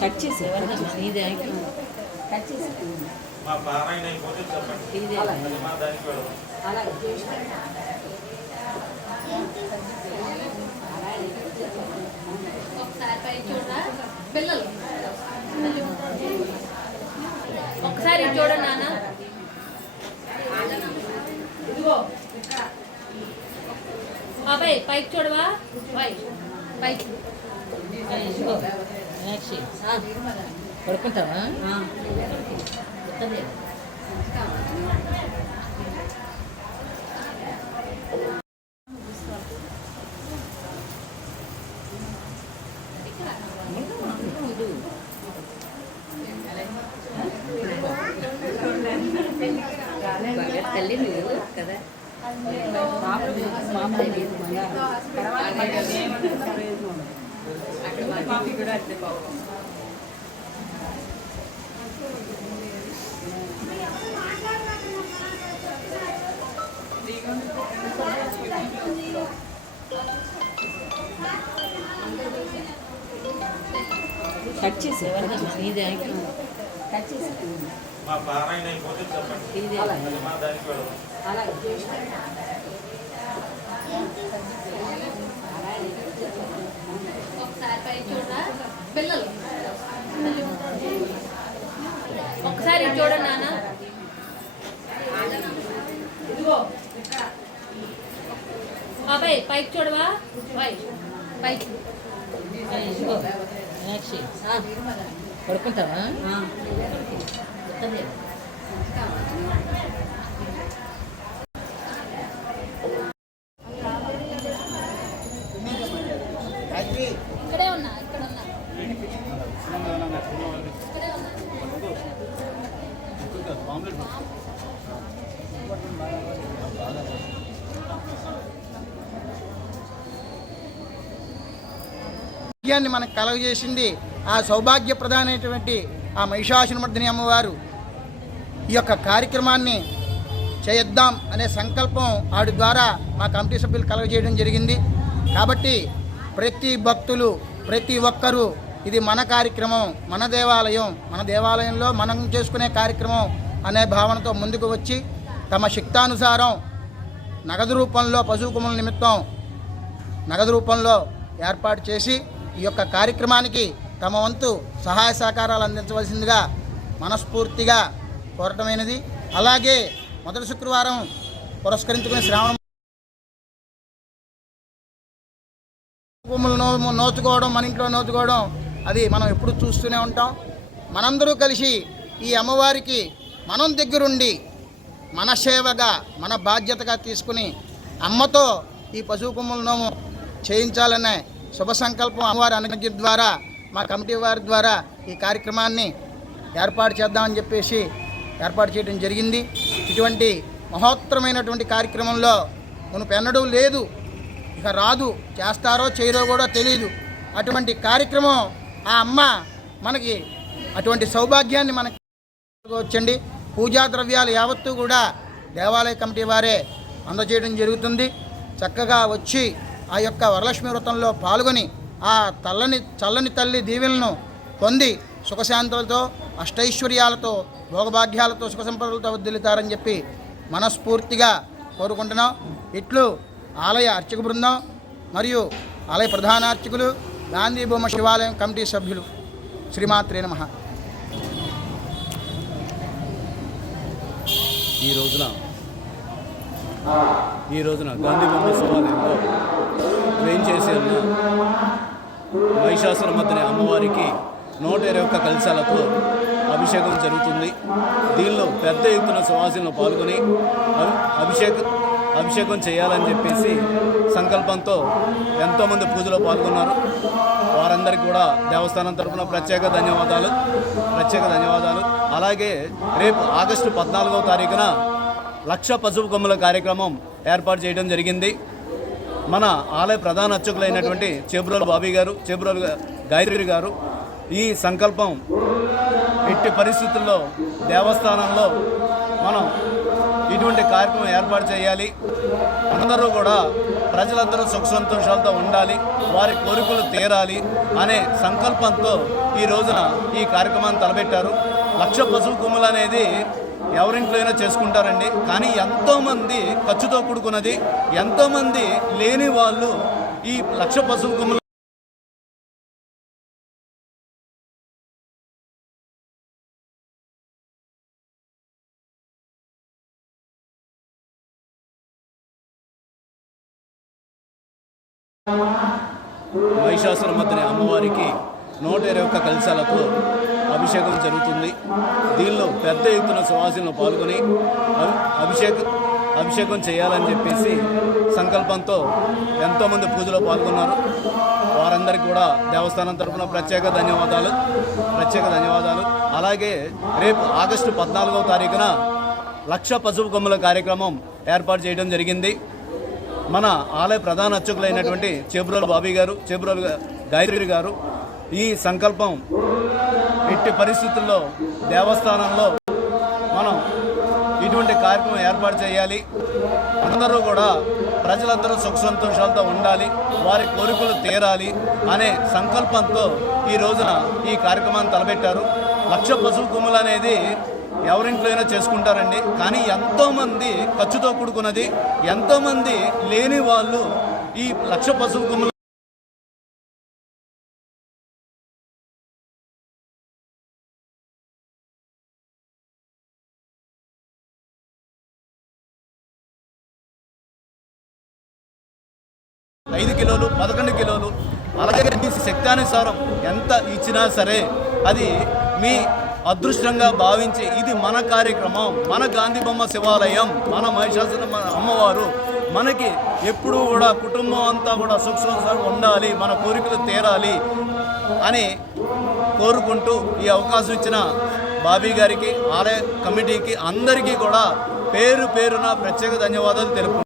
Cut చేసి ఇదే cut చేసి మా పారాయణ అయిపోతే చెప్పండి. మా దానికి వెళ్దాం. ఒకసారి పై చూడరా పిల్లలు, ఒకసారి చూడండి నాన్న. ఇదిగో బాబాయ్ పైకి చూడవా, పైకి పడుకుంటావా? తల్లి నువ్వు కదా కట్ చేసి ఇదే కట్ చేసి మా పారాయణ అయిపోతే చెప్పండి. మా దానికి వెళ్దాం. ఒకసారి పై చూడరా పిల్లలు, ఒకసారి చూడండి నాన్న. ఇదిగో బాబాయ్ పైకి చూడవా, పైకి పడుకుంటావా? ఇక్కడే ఉన్నా, ఇక్కడ ఉన్నా. భాగ్యాన్ని మనకు కలుగజేసింది ఆ సౌభాగ్యప్రధానమైనటువంటి ఆ మహిషాసురమర్దిని అమ్మవారు. ఈ యొక్క కార్యక్రమాన్ని చేద్దాం అనే సంకల్పం ఆవిడ ద్వారా మా కమిటీ సభ్యులు కలుగజేయడం జరిగింది. కాబట్టి ప్రతి భక్తులు ప్రతి ఒక్కరూ ఇది మన కార్యక్రమం, మన దేవాలయం, మన దేవాలయంలో మనం చేసుకునే కార్యక్రమం అనే భావనతో ముందుకు వచ్చి తమ శక్తానుసారం నగదు రూపంలో పశువు కొమ్ముల నిమిత్తం నగదు రూపంలో ఏర్పాటు చేసి ఈ యొక్క కార్యక్రమానికి తమ వంతు సహాయ సహకారాలు అందించవలసిందిగా మనస్ఫూర్తిగా కోరటమైనది. అలాగే మొదటి శుక్రవారం పురస్కరించుకుని శ్రావణ కొమ్ములు నోచుకోవడం, మన ఇంట్లో నోచుకోవడం అది మనం ఎప్పుడు చూస్తూనే ఉంటాం. మనందరూ కలిసి ఈ అమ్మవారికి మనం దగ్గరుండి మన సేవగా మన బాధ్యతగా తీసుకుని అమ్మతో ఈ పశువు కొమ్ముల నోము చేయించాలనే శుభ సంకల్పం అమ్మవారి అనుజ్ఞ ద్వారా మా కమిటీ వారి ద్వారా ఈ కార్యక్రమాన్ని ఏర్పాటు చేద్దామని చెప్పేసి ఏర్పాటు చేయడం జరిగింది. ఇటువంటి మహోత్తరమైనటువంటి కార్యక్రమంలో మునుపెన్నడూ లేదు, ఇక రాదు, చేస్తారో చేయరో కూడా తెలియదు. అటువంటి కార్యక్రమం ఆ అమ్మ మనకి అటువంటి సౌభాగ్యాన్ని మనకి వచ్చండి. పూజా ద్రవ్యాలు యావత్తూ కూడా దేవాలయ కమిటీ వారే అందజేయడం జరుగుతుంది. చక్కగా వచ్చి ఆ యొక్క వరలక్ష్మి వ్రతంలో పాల్గొని ఆ చల్లని తల్లి దీవెలను పొంది సుఖశాంతులతో అష్టైశ్వర్యాలతో భోగభాగ్యాలతో సుఖ సంపదలతో వర్ధిల్లుతారని చెప్పి మనస్ఫూర్తిగా కోరుకుంటున్నాం. ఇట్లు ఆలయ అర్చక బృందం మరియు ఆలయ ప్రధాన అర్చకులు, గాంధీ బొమ్మ శివాలయం కమిటీ సభ్యులు. శ్రీమాత్రే నమః. ఈ రోజున గాంధీ బొమ్మ శివాలయంలో వేయించేసి ఉన్న మహిషాసురమర్దిని అమ్మవారికి 121 కలశాలతో అభిషేకం జరుగుతుంది. దీనిలో పెద్ద ఎత్తున సువాసినులు పాల్గొని అభిషేకం చేయాలని చెప్పేసి సంకల్పంతో ఎంతోమంది పూజలో పాల్గొన్నారు. వారందరికీ కూడా దేవస్థానం తరఫున ప్రత్యేక ధన్యవాదాలు. అలాగే రేపు ఆగస్టు 14వ తారీఖున 1,00,000 పశువు కొమ్ముల కార్యక్రమం ఏర్పాటు చేయడం జరిగింది. మన ఆలయ ప్రధాన అర్చకులైనటువంటి చేబ్రోలు బాబీ గారు, చేబ్రోలు గాయత్రి గారు ఈ సంకల్పం ఎట్టి పరిస్థితుల్లో దేవస్థానంలో మనం ఇటువంటి కార్యక్రమం ఏర్పాటు చేయాలి, అందరూ కూడా ప్రజలందరూ సుఖ సంతోషాలతో ఉండాలి, వారి కోరికలు తీరాలి అనే సంకల్పంతో ఈ రోజున ఈ కార్యక్రమాన్ని తలపెట్టారు. 1,00,000 పశువు కొమ్ములు అనేది ఎవరింట్లో అయినా చేసుకుంటారండి, కానీ ఎంతోమంది ఖర్చుతో కూడుకున్నది, ఎంతోమంది లేని వాళ్ళు ఈ 1,00,000 పశువు కొమ్ములు మహిషాసురమర్దిని అమ్మవారికి 121 కలశాలతో అభిషేకం జరుగుతుంది. దీనిలో పెద్ద ఎత్తున సువాసినులు పాల్గొని అభిషేకం చేయాలని చెప్పేసి సంకల్పంతో ఎంతోమంది పూజలో పాల్గొన్నారు. వారందరికీ కూడా దేవస్థానం తరఫున ప్రత్యేక ధన్యవాదాలు. అలాగే రేపు ఆగస్టు 14వ తారీఖున 1,00,000 పశువు కొమ్ముల కార్యక్రమం ఏర్పాటు చేయడం జరిగింది. మన ఆలయ ప్రధాన అర్చకులైనటువంటి చేబ్రోలు బాబీ గారు, చేబ్రోలు గాయత్రి గారు ఈ సంకల్పం ఎట్టి పరిస్థితుల్లో దేవస్థానంలో మనం ఇటువంటి కార్యక్రమం ఏర్పాటు చేయాలి, అందరూ కూడా ప్రజలందరూ సుఖ సంతోషాలతో ఉండాలి, వారి కోరికలు తీరాలి అనే సంకల్పంతో ఈ రోజున ఈ కార్యక్రమాన్ని తలపెట్టారు. 1,00,000 పశువు కొమ్ములు అనేది ఎవరింట్లో అయినా చేసుకుంటారండి, కానీ ఎంతోమంది ఖర్చుతో కూడుకున్నది, ఎంతోమంది లేని వాళ్ళు ఈ 1,00,000 పశువు కొమ్ములు 5 కిలోలు, 11 కిలోలు, అలాగే మీ శక్తానుసారం ఎంత ఇచ్చినా సరే అది మీ అదృష్టంగా భావించి ఇది మన కార్యక్రమం, మన గాంధీ బొమ్మ శివాలయం, మన మహిషాసుర అమ్మవారు మనకి ఎప్పుడూ కూడా కుటుంబం అంతా కూడా సుఖ సంతోషాలు ఉండాలి, మన కోరికలు తీరాలి అని కోరుకుంటూ ఈ అవకాశం ఇచ్చిన బాబీ గారికి, ఆలయ కమిటీకి అందరికీ కూడా పేరు పేరున ప్రత్యేక ధన్యవాదాలు తెలుపు.